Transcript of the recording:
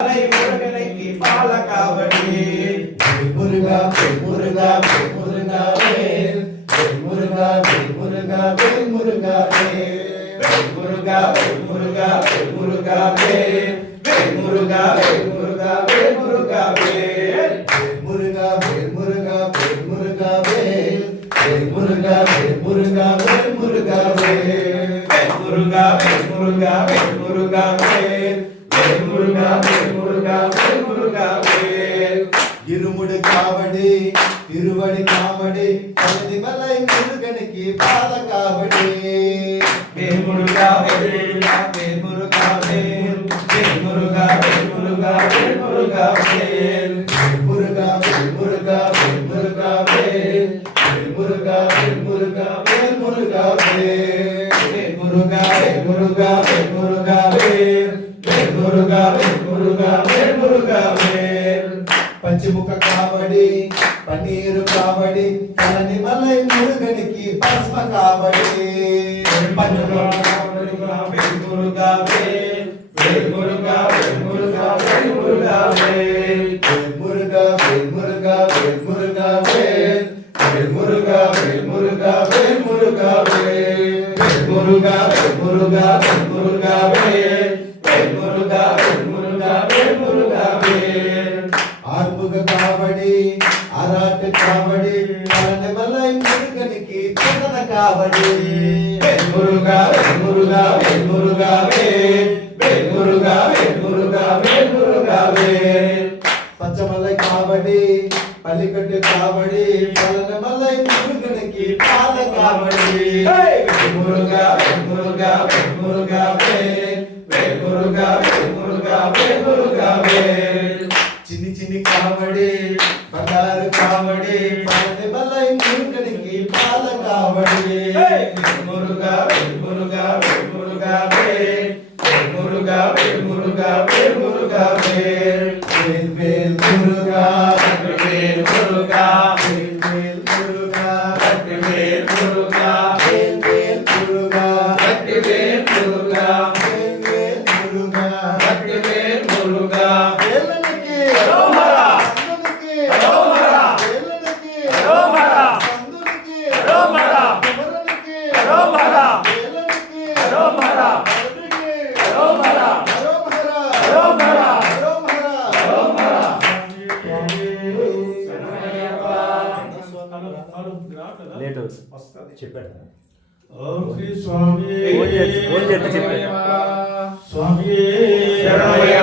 முருகனைக்கு பால காவடி முருகா முருகா முருகா வேல் முருகா முருகா முருகா வேல் முருகா முருகா முருகா வேல் முருகா முருகா முருகா வேல் முருகா முருகா முருகா வேல் முருகா முருகா முருகா வேல் முருகா முருகா முருகா வேல் முருகா முருகா முருகா வேல் இருமுடு காவடி திருவடி காவடி பழனிமலை முருகனுக்கு பாத காவடி வேல் முருகா வேல் முருகா வேல் முருகா முருகா முருகா வேல் முருகா முருகா முருகா வேல் முருகா முருகா முருகா வேல் முருகா முருகா முருகா வேல் முருகா முருகா முருகா வேல் பஞ்சமுக காவடி பன்னீரு காவடி பழனிமலை முருகனுக்கு பஸ்ம காவடி பஞ்சமுக காவடி முருகா வேல் முருகா முருகா முருகா வேல் முருகா முருகா முருகா வேல் முருகா முருகா முருகா வேல் முருகா முருகா முருகா வேல் முருகா முருகா முருகா வேல் ஆறுமுக காவடி ஆராட்டு காவடி பழனிமலை முருகனுக்கு சந்தன காவடி முருகா முருகா முருகா வேல் முருகா முருகா முருகா வேல் பச்சமலை காவடி பள்ளிக்கட்டு காவடி பழனிமலை முருகனுக்கு பால காவடி முருகா முருகா முருகா வேல் முருகா முருகா முருகா வேல் சின்னி சின்னி காவடி బంగారు కావడి పళనిమలై మురుగనికి పాల కావడి మురుగా మురుగా మురుగా వేల్ మురుగా మురుగా మురుగా వేల్ వేల్ వేల్ మురుగా వేల్ మురుగా వేల్ వేల్ మురుగా వేల్ మురుగా వేల్ వేల్ మురుగా వేల్ మురుగా వేల్ వేల్ మురుగా వేల్ మురుగా వేలనికి రోమరా రోమరా వేలనికి రోమరా సందునికి రోమరా కుమరునికి రోమరా వేలనికి రోమరా అరునికి రోమరా రోమరా రోమరా రోమరా రోమరా లేట్ వస్తుంది చెప్పాడు ఓం శ్రీ స్వామి ఓం చేత చెప్పాడు స్వామి శరణమయ్య